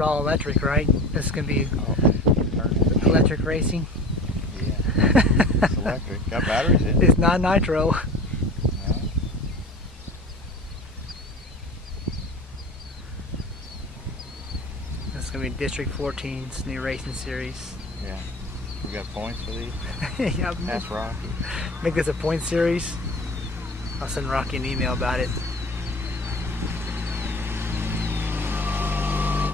start all electric, right? This is gonna be Oh, electric racing. yeah. It's electric. Got batteries in it. It's not nitro. No. This is gonna be District 14's new racing series. Yeah. We got points for these. Yeah, Ask Rocky. make this a point series. I'll send Rocky an email about it.